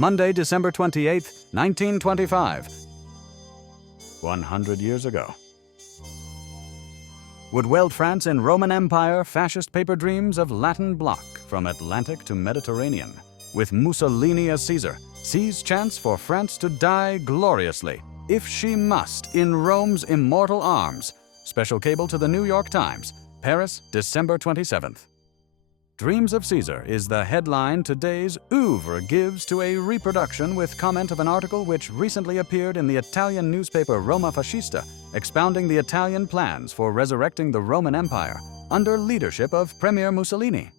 Monday, December 28, 1925. 100 years ago. Would weld France in Roman Empire, fascist paper dreams of Latin bloc from Atlantic to Mediterranean. With Mussolini as Caesar, sees chance for France to die gloriously, if she must, in Rome's immortal arms. Special cable to the New York Times, Paris, December 27th. Dreams of Caesar is the headline today's Oeuvre gives to a reproduction with comment of an article which recently appeared in the Italian newspaper Roma Fascista, expounding the Italian plans for resurrecting the Roman Empire under leadership of Premier Mussolini.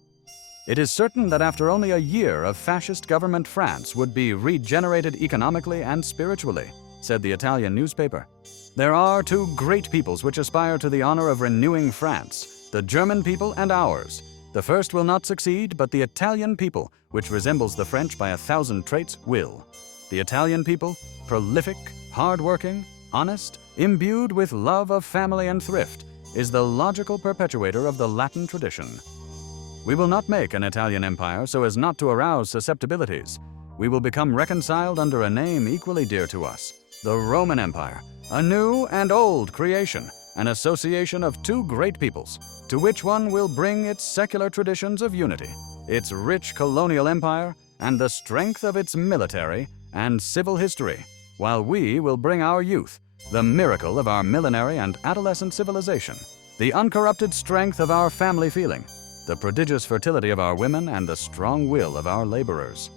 It is certain that after only a year of fascist government, France would be regenerated economically and spiritually, said the Italian newspaper. There are two great peoples which aspire to the honor of renewing France, the German people and ours. The first will not succeed, but the Italian people, which resembles the French by 1,000 traits, will. The Italian people, prolific, hard-working, honest, imbued with love of family and thrift, is the logical perpetuator of the Latin tradition. We will not make an Italian empire so as not to arouse susceptibilities. We will become reconciled under a name equally dear to us, the Roman Empire, a new and old creation, an association of two great peoples, to which one will bring its secular traditions of unity, its rich colonial empire, and the strength of its military and civil history, while we will bring our youth, the miracle of our millenary and adolescent civilization, the uncorrupted strength of our family feeling, the prodigious fertility of our women, and the strong will of our laborers.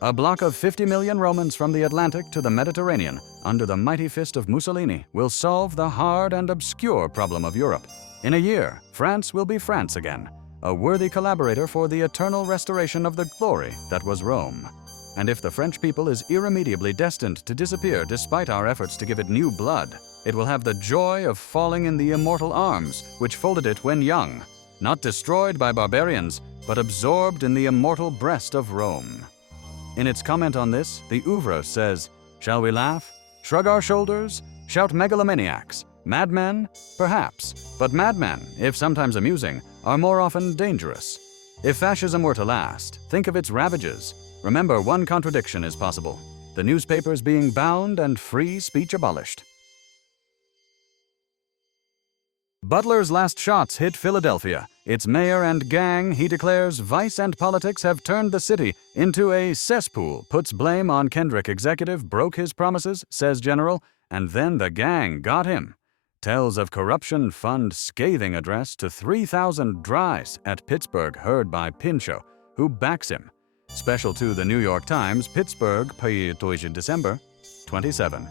A bloc of 50 million Romans from the Atlantic to the Mediterranean, under the mighty fist of Mussolini, will solve the hard and obscure problem of Europe. In a year, France will be France again, a worthy collaborator for the eternal restoration of the glory that was Rome. And if the French people is irremediably destined to disappear despite our efforts to give it new blood, it will have the joy of falling in the immortal arms which folded it when young, not destroyed by barbarians, but absorbed in the immortal breast of Rome. In its comment on this, the Oeuvre says, "Shall we laugh? Shrug our shoulders? Shout megalomaniacs? Madmen? Perhaps. But madmen, if sometimes amusing, are more often dangerous. If fascism were to last, think of its ravages. Remember, one contradiction is possible: the newspapers being bound and free speech abolished." Butler's last shots hit Philadelphia. Its mayor and gang, he declares, vice and politics have turned the city into a cesspool, puts blame on Kendrick. Executive broke his promises, says general, and then the gang got him. Tells of corruption fund scathing address to 3,000 dries at Pittsburgh heard by Pinchot, who backs him. Special to the New York Times, Pittsburgh, December 27.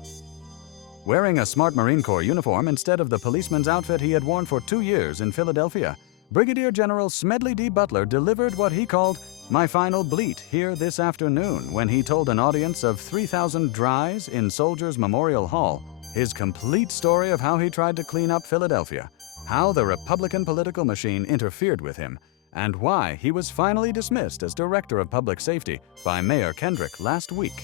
Wearing a smart Marine Corps uniform instead of the policeman's outfit he had worn for 2 years in Philadelphia, Brigadier General Smedley D. Butler delivered what he called "my final bleat" here this afternoon when he told an audience of 3,000 dries in Soldiers Memorial Hall his complete story of how he tried to clean up Philadelphia, how the Republican political machine interfered with him, and why he was finally dismissed as Director of Public Safety by Mayor Kendrick last week.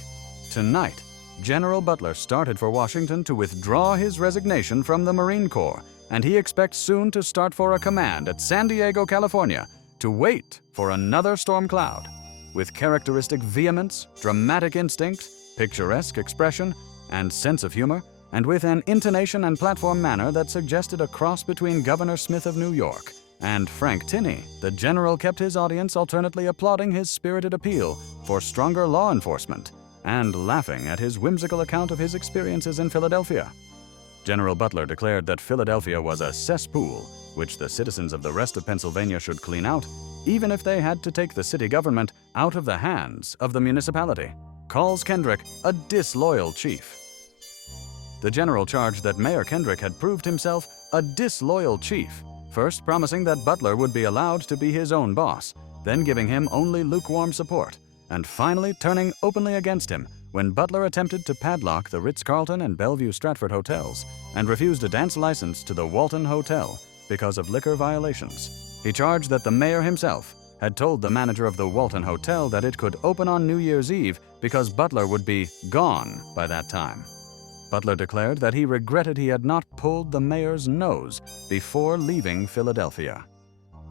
Tonight, General Butler started for Washington to withdraw his resignation from the Marine Corps, and he expects soon to start for a command at San Diego, California, to wait for another storm cloud. With characteristic vehemence, dramatic instinct, picturesque expression, and sense of humor, and with an intonation and platform manner that suggested a cross between Governor Smith of New York and Frank Tinney, the general kept his audience alternately applauding his spirited appeal for stronger law enforcement and laughing at his whimsical account of his experiences in Philadelphia. General Butler declared that Philadelphia was a cesspool, which the citizens of the rest of Pennsylvania should clean out, even if they had to take the city government out of the hands of the municipality. Calls Kendrick a disloyal chief. The general charged that Mayor Kendrick had proved himself a disloyal chief, first promising that Butler would be allowed to be his own boss, then giving him only lukewarm support, and finally turning openly against him when Butler attempted to padlock the Ritz-Carlton and Bellevue Stratford hotels and refused a dance license to the Walton Hotel because of liquor violations. He charged that the mayor himself had told the manager of the Walton Hotel that it could open on New Year's Eve because Butler would be gone by that time. Butler declared that he regretted he had not pulled the mayor's nose before leaving Philadelphia.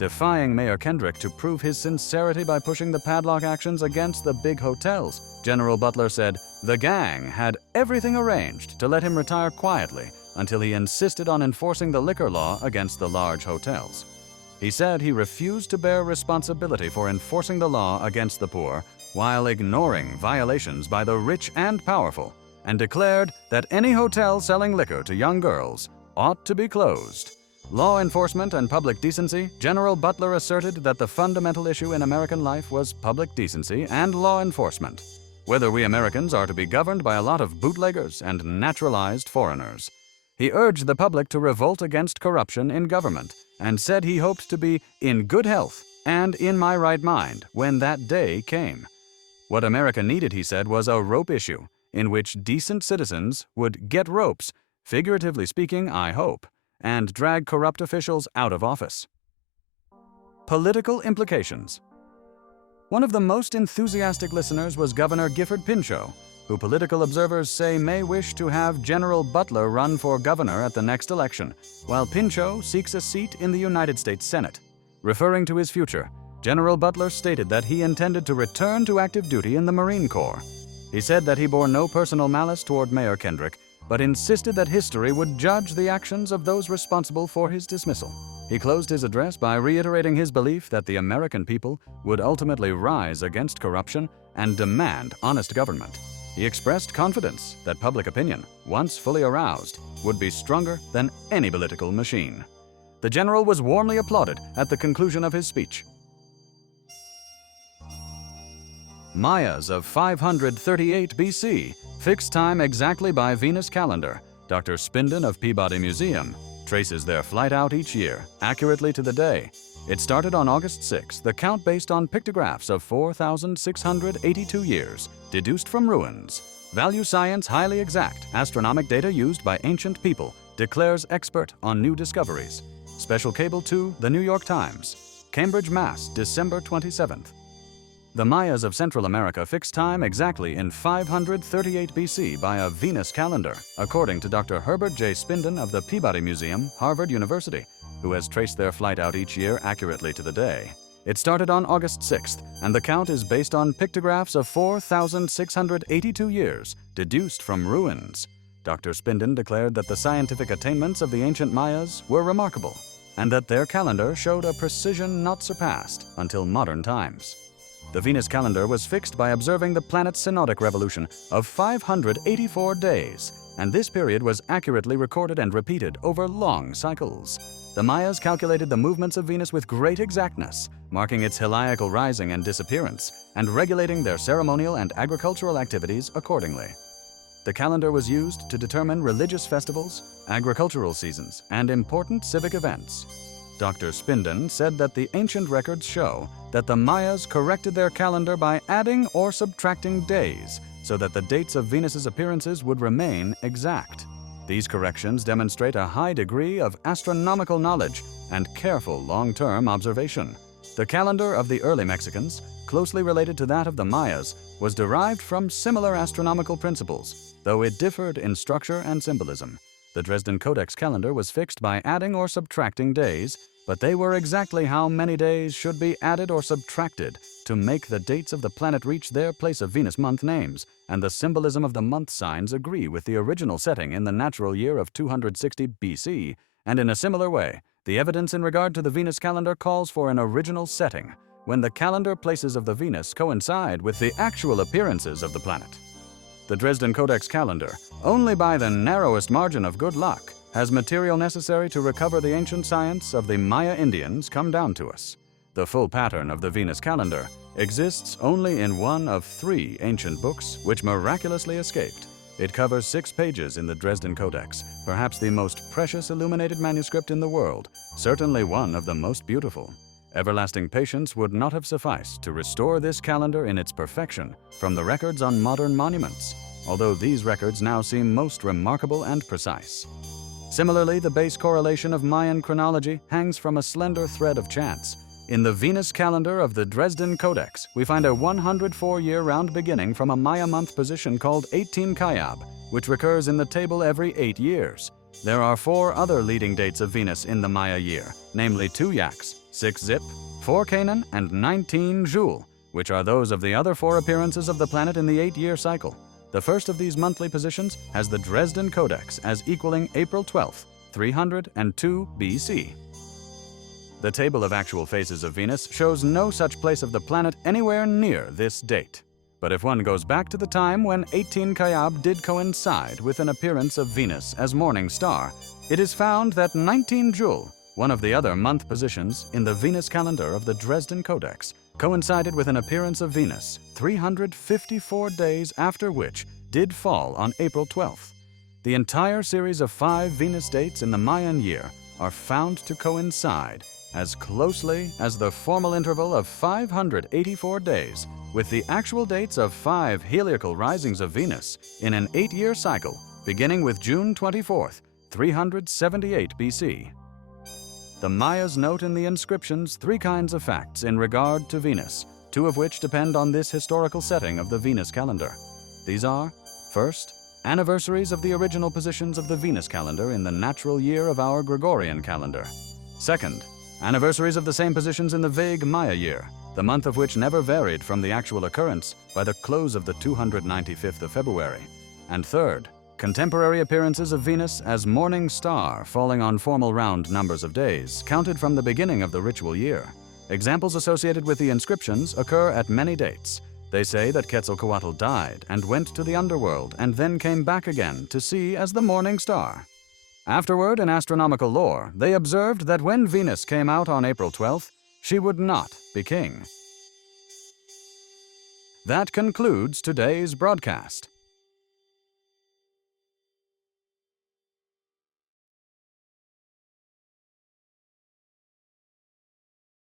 defying Mayor Kendrick to prove his sincerity by pushing the padlock actions against the big hotels. General Butler said the gang had everything arranged to let him retire quietly until he insisted on enforcing the liquor law against the large hotels. He said he refused to bear responsibility for enforcing the law against the poor while ignoring violations by the rich and powerful, and declared that any hotel selling liquor to young girls ought to be closed. Law enforcement and public decency, General Butler asserted that the fundamental issue in American life was public decency and law enforcement, whether we Americans are to be governed by a lot of bootleggers and naturalized foreigners. He urged the public to revolt against corruption in government and said he hoped to be in good health and in my right mind when that day came. What America needed, he said, was a rope issue in which decent citizens would get ropes, figuratively speaking, I hope, and drag corrupt officials out of office. Political implications. One of the most enthusiastic listeners was Governor Gifford Pinchot, who political observers say may wish to have General Butler run for governor at the next election, while Pinchot seeks a seat in the United States Senate. Referring to his future, General Butler stated that he intended to return to active duty in the Marine Corps. He said that he bore no personal malice toward Mayor Kendrick, but insisted that history would judge the actions of those responsible for his dismissal. He closed his address by reiterating his belief that the American people would ultimately rise against corruption and demand honest government. He expressed confidence that public opinion, once fully aroused, would be stronger than any political machine. The general was warmly applauded at the conclusion of his speech. Mayas of 538 BC, fixed time exactly by Venus calendar. Dr. Spindon of Peabody Museum traces their flight out each year, accurately to the day. It started on August 6, the count based on pictographs of 4,682 years, deduced from ruins. Value science highly exact, astronomic data used by ancient people, declares expert on new discoveries. Special cable to The New York Times. Cambridge, Mass., December 27th. The Mayas of Central America fixed time exactly in 538 BC by a Venus calendar, according to Dr. Herbert J. Spindon of the Peabody Museum, Harvard University, who has traced their flight out each year accurately to the day. It started on August 6th, and the count is based on pictographs of 4,682 years, deduced from ruins. Dr. Spindon declared that the scientific attainments of the ancient Mayas were remarkable, and that their calendar showed a precision not surpassed until modern times. The Venus calendar was fixed by observing the planet's synodic revolution of 584 days, and this period was accurately recorded and repeated over long cycles. The Mayas calculated the movements of Venus with great exactness, marking its heliacal rising and disappearance, and regulating their ceremonial and agricultural activities accordingly. The calendar was used to determine religious festivals, agricultural seasons, and important civic events. Dr. Spindon said that the ancient records show that the Mayas corrected their calendar by adding or subtracting days so that the dates of Venus's appearances would remain exact. These corrections demonstrate a high degree of astronomical knowledge and careful long-term observation. The calendar of the early Mexicans, closely related to that of the Mayas, was derived from similar astronomical principles, though it differed in structure and symbolism. The Dresden Codex calendar was fixed by adding or subtracting days, but they were exactly how many days should be added or subtracted to make the dates of the planet reach their place of Venus month names, and the symbolism of the month signs agree with the original setting in the natural year of 260 BC, and in a similar way, the evidence in regard to the Venus calendar calls for an original setting, when the calendar places of the Venus coincide with the actual appearances of the planet. The Dresden Codex calendar, only by the narrowest margin of good luck, has material necessary to recover the ancient science of the Maya Indians come down to us. The full pattern of the Venus calendar exists only in one of 3 ancient books which miraculously escaped. It covers 6 pages in the Dresden Codex, perhaps the most precious illuminated manuscript in the world, certainly one of the most beautiful. Everlasting patience would not have sufficed to restore this calendar in its perfection from the records on modern monuments, although these records now seem most remarkable and precise. Similarly, the base correlation of Mayan chronology hangs from a slender thread of chance. In the Venus calendar of the Dresden Codex, we find a 104-year round beginning from a Maya month position called 18 Kayab, which recurs in the table every 8 years. There are 4 other leading dates of Venus in the Maya year, namely 2 Yaks, 6 Zip, 4 Canaan, and 19 Joule, which are those of the other 4 appearances of the planet in the 8-year cycle. The first of these monthly positions has the Dresden Codex as equaling April 12th, 302 BC. The table of actual phases of Venus shows no such place of the planet anywhere near this date. But if one goes back to the time when 18 Kayab did coincide with an appearance of Venus as morning star, it is found that 19 Joule, one of the other month positions in the Venus calendar of the Dresden Codex, coincided with an appearance of Venus 354 days after which did fall on April 12th. The entire series of 5 Venus dates in the Mayan year are found to coincide as closely as the formal interval of 584 days with the actual dates of 5 heliacal risings of Venus in an 8-year cycle beginning with June 24th, 378 BC. The Mayas note in the inscriptions 3 kinds of facts in regard to Venus, 2 of which depend on this historical setting of the Venus calendar. These are, first, anniversaries of the original positions of the Venus calendar in the natural year of our Gregorian calendar. Second, anniversaries of the same positions in the vague Maya year, the month of which never varied from the actual occurrence by the close of the 295th of February. And third, contemporary appearances of Venus as morning star falling on formal round numbers of days, counted from the beginning of the ritual year. Examples associated with the inscriptions occur at many dates. They say that Quetzalcoatl died and went to the underworld and then came back again to see as the morning star. Afterward, in astronomical lore, they observed that when Venus came out on April 12th, she would not be king. That concludes today's broadcast.